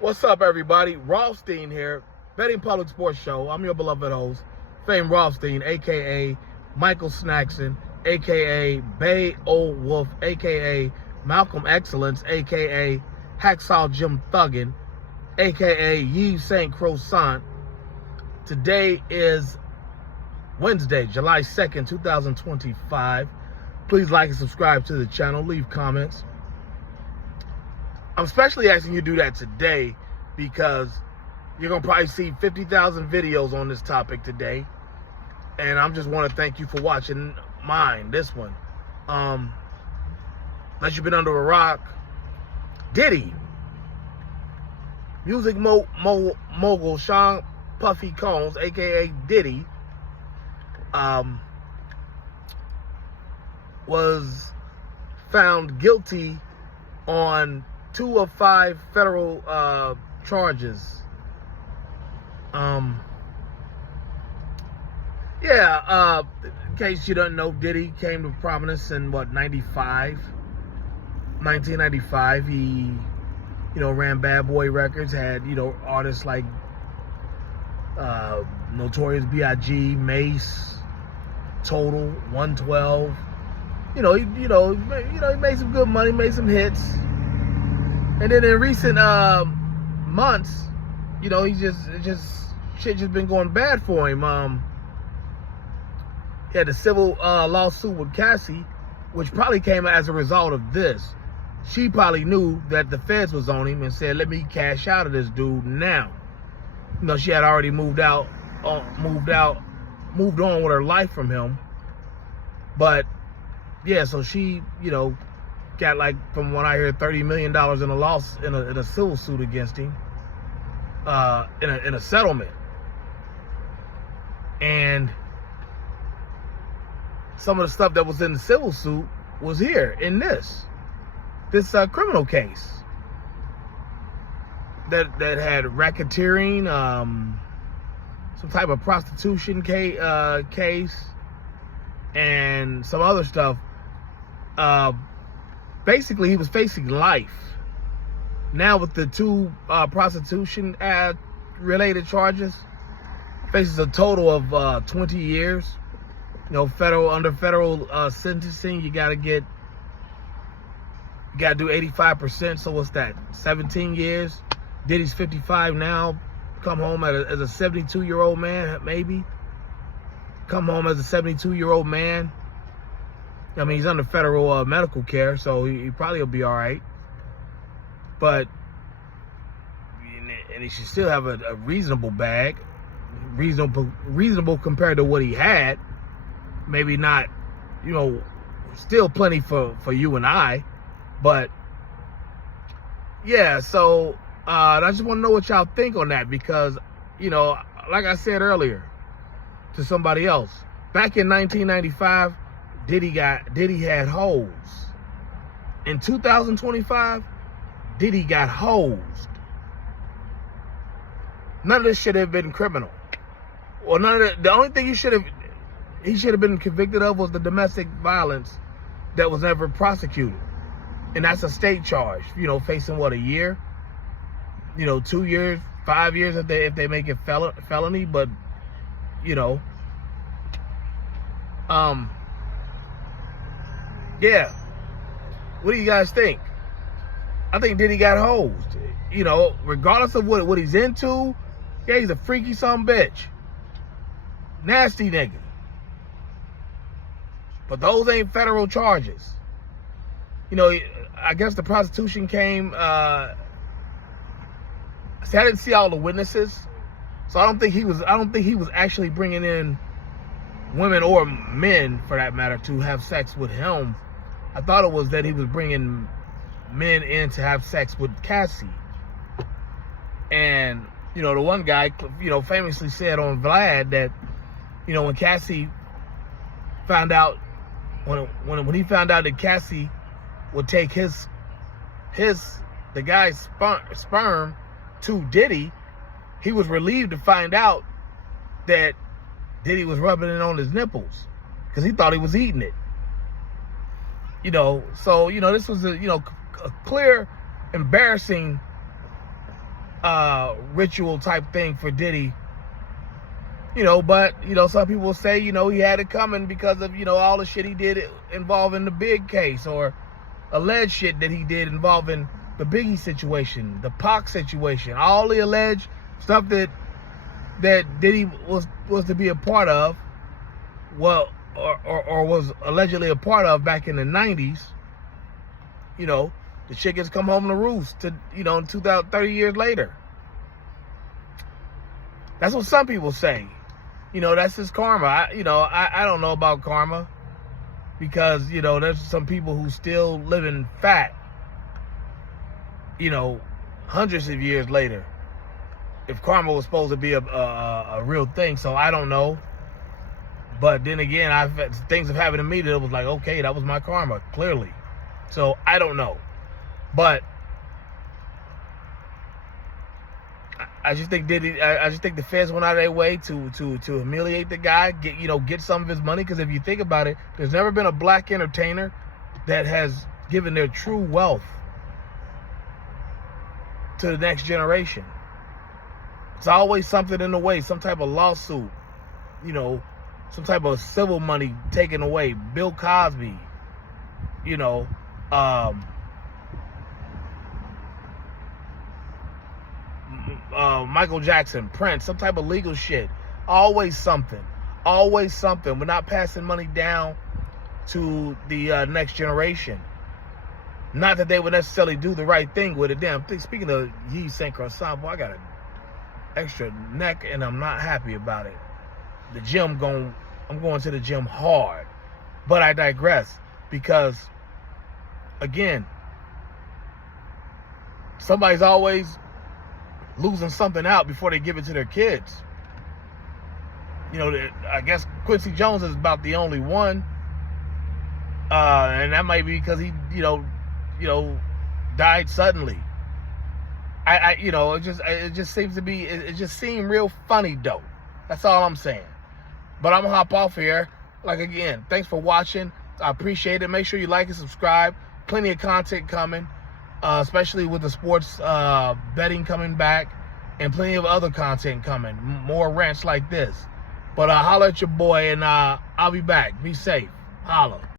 What's up, everybody? Rothstein here, Betting Public Sports Show. I'm your beloved host, Fame Rothstein, a.k.a. Michael Snackson, a.k.a. Bay Old Wolf, a.k.a. Malcolm Excellence, a.k.a. Hacksaw Jim Thuggin, a.k.a. Yves St. Croissant. Today is Wednesday, July 2nd, 2025. Please like and subscribe to the channel. Leave comments. I'm especially asking you to do that today because you're going to probably see 50,000 videos on this topic today. And I just want to thank you for watching mine, this one. Unless you've been under a rock. Diddy. Music mogul Sean Puffy Combs, a.k.a. Diddy, was found guilty on 2 of 5 federal charges. In case you don't know, Diddy came to prominence in 1995. He, ran Bad Boy Records, had, artists like Notorious B.I.G., Mace, Total, 112. He made some good money, made some hits. And then in recent months, shit just been going bad for him. He had a civil lawsuit with Cassie, which probably came as a result of this. She probably knew that the feds was on him and said, "Let me cash out of this dude now." She had already moved on with her life from him. But yeah, so she, got, like, from what I hear, $30 million in a loss in a civil suit against him, in a settlement. And some of the stuff that was in the civil suit was here in this criminal case that had racketeering, some type of prostitution case, and some other stuff. Basically, he was facing life. Now with the 2 prostitution related charges, faces a total of 20 years. Under federal sentencing, you gotta do 85%. So what's that? 17 years. Diddy's 55 now. Come home as a 72-year-old man, maybe. Come home as a 72-year-old man. I mean, he's under federal medical care, so he probably will be all right. But, and he should still have a reasonable bag, reasonable compared to what he had. Maybe not, still plenty for you and I. But yeah, so I just want to know what y'all think on that, because, like I said earlier to somebody else, back in 1995, Diddy had Heauxs. In 2025, Diddy got hosed. None of this should have been criminal. Well, the only thing he should have been convicted of was the domestic violence that was never prosecuted. And that's a state charge, facing what, a year? 2 years, 5 years if they make it felony, but yeah. What do you guys think? I think Diddy got hosed. Regardless of what he's into, yeah, he's a freaky son of a bitch. Nasty nigga. But those ain't federal charges. I guess the prostitution came, I didn't see all the witnesses. So I don't think he was actually bringing in women or men, for that matter, to have sex with him. I thought it was that he was bringing men in to have sex with Cassie. And, the one guy, famously said on Vlad that, when Cassie found out, when he found out that Cassie would take the guy's sperm to Diddy, he was relieved to find out that Diddy was rubbing it on his nipples because he thought he was eating it. So, this was a clear, embarrassing ritual type thing for Diddy. But, some people say, he had it coming because of, all the shit he did involving the big case, or alleged shit that he did involving the Biggie situation, the Pac situation, all the alleged stuff that Diddy was to be a part of, well, or was allegedly a part of back in the 90s. The shit gets come home to roost to, 30 years later. That's what some people say. That's his karma. I don't know about karma, because, there's some people who still living fat, hundreds of years later, if karma was supposed to be a real thing. So I don't know. But then again, things have happened to me that was like, okay, that was my karma, clearly. So I don't know. But I just think the feds went out of their way to humiliate the guy, get some of his money. Because if you think about it, there's never been a black entertainer that has given their true wealth to the next generation. It's always something in the way, some type of lawsuit, some type of civil money taken away. Bill Cosby, Michael Jackson, Prince, some type of legal shit. Always something. Always something. We're not passing money down to the next generation. Not that they would necessarily do the right thing with it. Damn, speaking of Heauxs Saint Croissant, boy, I got an extra neck and I'm not happy about it. I'm going to the gym hard. But I digress, because, again, somebody's always losing something out before they give it to their kids. I guess Quincy Jones is about the only one, and that might be because he, died suddenly. It just seems to be, it just seemed real funny though. That's all I'm saying. But I'm gonna hop off here. Like, again, thanks for watching. I appreciate it. Make sure you like and subscribe. Plenty of content coming, especially with the sports betting coming back, and plenty of other content coming. More rants like this. But holla at your boy, and I'll be back. Be safe. Holla.